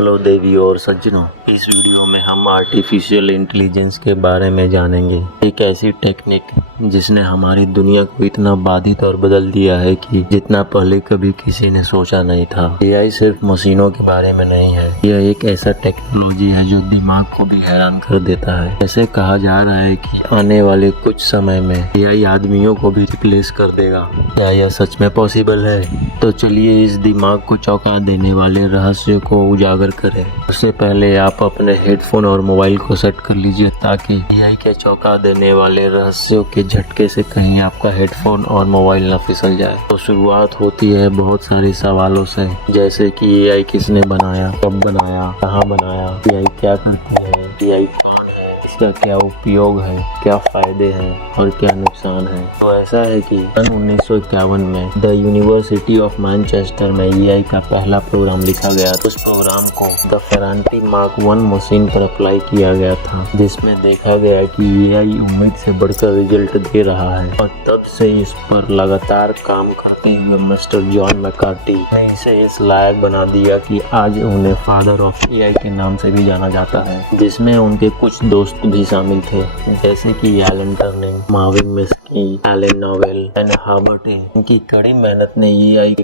Hello देवी और सज्जनों, इस वीडियो में हम आर्टिफिशियल इंटेलिजेंस के बारे में जानेंगे। एक ऐसी टेक्निक जिसने हमारी दुनिया को इतना बाधित और बदल दिया है कि जितना पहले कभी किसी ने सोचा नहीं था। एआई सिर्फ मशीनों के बारे में नहीं है, यह एक ऐसा टेक्नोलॉजी है जो दिमाग को भी हैरान कर देता है। ऐसे कहा जा रहा है कि आने वाले कुछ समय में एआई आदमियों को भी रिप्लेस कर देगा। क्या यह सच में पॉसिबल है? तो चलिए इस दिमाग को चौंका देने वाले रहस्य को उजागर करें। उससे पहले आप अपने हेडफोन और मोबाइल को सेट कर लीजिए ताकि एआई के चौंका देने वाले रहस्यों के झटके से कहीं आपका हेडफोन और मोबाइल न फिसल जाए। तो शुरुआत होती है बहुत सारे सवालों से, जैसे कि एआई किसने बनाया, कब बनाया, कहाँ बनाया, एआई क्या करती है, एआई कौन है, इसका क्या उपयोग है, क्या फायदे हैं और क्या नुकसान है। तो ऐसा है कि सन 1951 में द यूनिवर्सिटी ऑफ मैनचेस्टर में एआई का पहला प्रोग्राम लिखा गया। उस प्रोग्राम को द फेरांटी मार्क 1 मशीन पर अप्लाई किया गया था, जिसमें देखा गया कि एआई उम्मीद से बढ़कर रिजल्ट दे रहा है। और तब से इस पर लगातार काम करते हुए मिस्टर जॉन मैकार्टी ने इसे इस लायक बना दिया कि आज उन्हें फादर ऑफ एआई के नाम से भी जाना जाता है, जिसमें उनके कुछ दोस्त भी शामिल थे, जैसे कि Alan Turing, Marvin Minsky, Alan Newell, and Herbert. इनकी कड़ी मेहनत ने एआई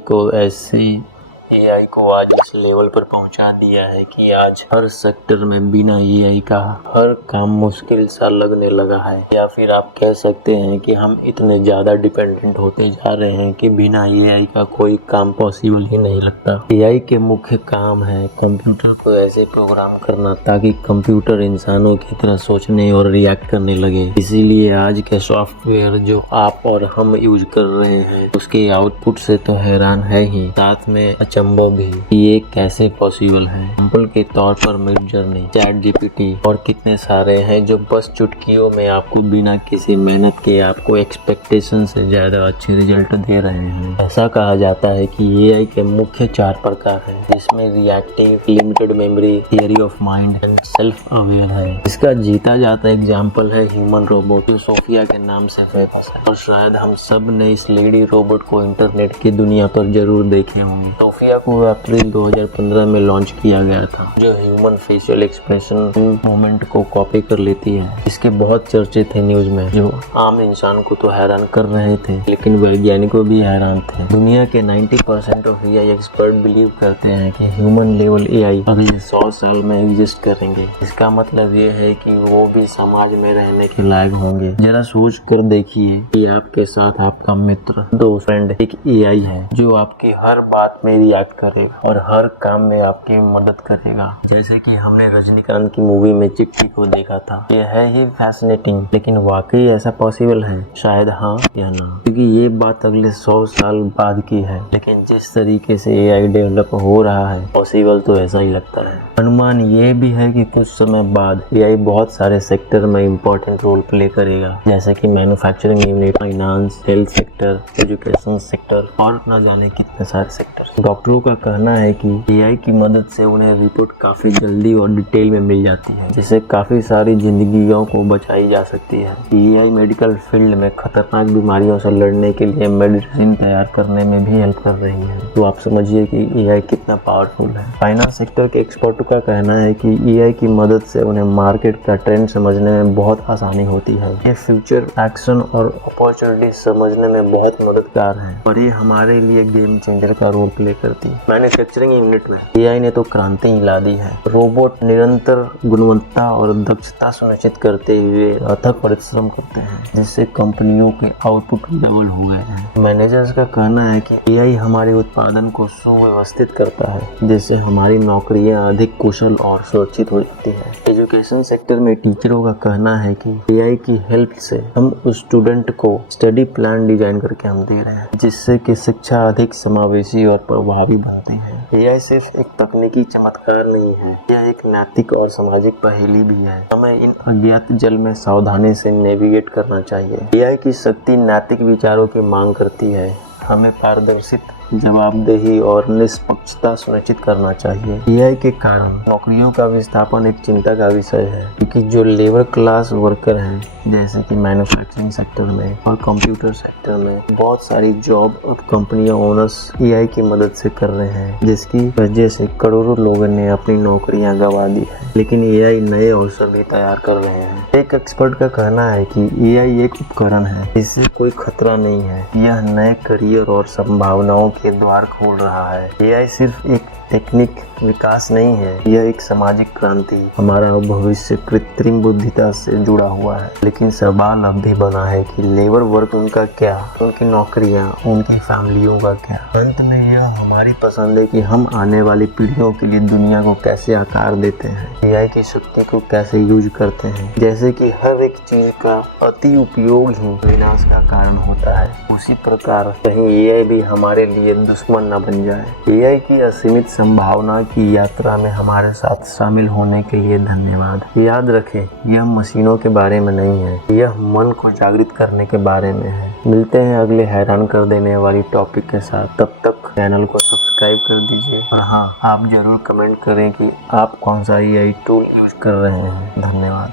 को आज इस लेवल पर पहुंचा दिया है कि आज हर सेक्टर में बिना एआई का हर काम मुश्किल सा लगने लगा है। या फिर आप कह सकते हैं कि हम इतने ज़्यादा डिपेंडेंट होते जा रहे हैं कि बिना एआई का कोई काम पॉसिबल ही नहीं लगता। एआई के मुख्य काम है कंप्यूटर को ऐसे प्रोग्राम करना ताकि कंप्यूटर इंसानों की तरह सोचने और रिएक्ट करने लगे। इसीलिए आज के सॉफ्टवेयर जो आप और हम यूज कर रहे हैं उसके आउटपुट से तो हैरान है ही, साथ में अचंभव भी कि ये कैसे पॉसिबल है। एग्जाम्पल के तौर पर मिड जर्नी, चैट जीपीटी और कितने सारे हैं जो बस चुटकियों में आपको बिना किसी मेहनत के आपको एक्सपेक्टेशन से ज्यादा अच्छे रिजल्ट दे रहे हैं। ऐसा कहा जाता है कि एआई के मुख्य 4 प्रकार हैं, जिसमें reactive, limited memory, theory of mind and self aware है। इसका जीता जाता एग्जाम्पल है ह्यूमन रोबोट, जो सोफिया के नाम से फेमस है। और शायद हम सब ने इस लेडी रोबोट को इंटरनेट की दुनिया पर जरूर देखे होंगे। सोफिया को अप्रैल 2015 में लॉन्च किया गया था, जो ह्यूमन फेशियल एक्सप्रेशन मूवमेंट को कॉपी कर लेती है। इसके बहुत चर्चे थे न्यूज में, जो आम इंसान को तो हैरान कर रहे थे, लेकिन वैज्ञानिकों भी हैरान थे। दुनिया के 90% ऑफ एआई एक्सपर्ट बिलीव करते हैं कि ह्यूमन लेवल एआई अगले 100 साल में एग्जिस्ट करेंगे। इसका मतलब ये है कि वो भी समाज में रहने के लायक होंगे। जरा सोच कर देखिए कि आपके साथ आपका मित्र, दोस्त, फ्रेंड एक एआई है जो आपकी हर बात में रिएक्ट करेगा और हर काम में आपकी मदद करेगा। जैसे कि हमने रजनीकांत की मूवी में चिट्ठी को देखा था। ये है ही फैसिनेटिंग, लेकिन वाकई ऐसा पॉसिबल है? शायद हाँ या ना, क्योंकि ये बात अगले 100 साल बाद की है। लेकिन जिस तरीके से एआई डेवलप हो रहा है, पॉसिबल तो ऐसा ही लगता है। अनुमान ये भी है कि कुछ समय बाद एआई बहुत सारे सेक्टर में इम्पोर्टेंट रोल प्ले करेगा, जैसे कि manufacturing unit, finance, health sector, education sector और न जाने कितने सारे सेक्टर। डॉक्टरों का कहना है कि एआई की मदद से उन्हें रिपोर्ट काफी जल्दी और डिटेल में मिल जाती है, जिससे काफी सारी जिंदगियों को बचाई जा सकती है। एआई मेडिकल फील्ड में खतरनाक बीमारियों से लड़ने के लिए मेडिसिन तैयार करने में भी हेल्प कर रही है। तो आप समझिए कि एआई कितना पावरफुल है। फाइनेंस सेक्टर के एक्सपर्टों का कहना है कि एआई की मदद से उन्हें मार्केट का ट्रेंड समझने में बहुत आसानी होती है। ये फ्यूचर एक्शन और अपॉर्चुनिटी समझने में बहुत मददगार है और ये हमारे लिए गेम चेंजर का रोल प्ले करती है। मैन्युफैक्चरिंग यूनिट में एआई ने तो क्रांति ही ला दी है। रोबोट निरंतर गुणवत्ता और दक्षता सुनिश्चित करते हुए अथक परिश्रम करते हैं, जिससे कंपनियों के आउटपुट डबल हो गए हैं। मैनेजर्स का कहना है कि एआई हमारे उत्पादन को सुव्यवस्थित करता है, जिससे हमारी नौकरियां अधिक कुशल और सुरक्षित हो जाती है। एजुकेशन सेक्टर में टीचरों का कहना है कि एआई की हेल्प से हम उस स्टूडेंट को स्टडी प्लान डिजाइन करके हम दे रहे हैं, जिससे कि शिक्षा अधिक समावेशी और प्रभावी बनती है। एआई सिर्फ एक तकनीकी चमत्कार नहीं है, यह एक नैतिक और सामाजिक पहेली भी है। हमें इन अज्ञात जल में सावधानी से नेविगेट करना चाहिए। एआई की शक्ति नैतिक विचारों की मांग करती है। हमें पारदर्शिता जवाबदेही और निष्पक्षता सुनिश्चित करना चाहिए। एआई के कारण नौकरियों का विस्थापन एक चिंता का विषय है, क्योंकि जो लेबर क्लास वर्कर हैं, जैसे कि मैन्युफैक्चरिंग सेक्टर में और कंप्यूटर सेक्टर में, बहुत सारी जॉब अब कंपनियां ओनर्स एआई की मदद से कर रहे हैं, जिसकी वजह से करोड़ों लोगों ने अपनी नौकरियां गंवा दी है। लेकिन एआई नए अवसर भी तैयार कर रहे हैं। एक एक्सपर्ट का कहना है कि एआई एक उपकरण है, इससे कोई खतरा नहीं है। यह नए करियर और संभावनाओं के द्वार खोल रहा है। एआई सिर्फ एक टेक्निक विकास नहीं है, यह एक सामाजिक क्रांति। हमारा भविष्य कृत्रिम बुद्धिमत्ता से जुड़ा हुआ है, लेकिन सवाल अब भी बना है कि लेबर वर्क उनका क्या, उनकी नौकरियां, उनकी फैमिलियों का क्या। अंत में यह हमारी पसंद है कि हम आने वाली पीढ़ियों के लिए दुनिया को कैसे आकार देते हैं, एआई की शक्ति को कैसे यूज करते हैं। जैसे कि हर एक चीज का अति उपयोग ही विनाश का कारण होता है, उसी प्रकार कहीं एआई भी हमारे लिए दुश्मन न बन जाए। एआई की असीमित संभावना की यात्रा में हमारे साथ शामिल होने के लिए धन्यवाद। याद रखें, यह मशीनों के बारे में नहीं है, यह मन को जागृत करने के बारे में है। मिलते हैं अगले हैरान कर देने वाली टॉपिक के साथ। तब तक चैनल को सब्सक्राइब कर दीजिए और हाँ, आप जरूर कमेंट करें कि आप कौन सा एआई टूल यूज कर रहे हैं। धन्यवाद।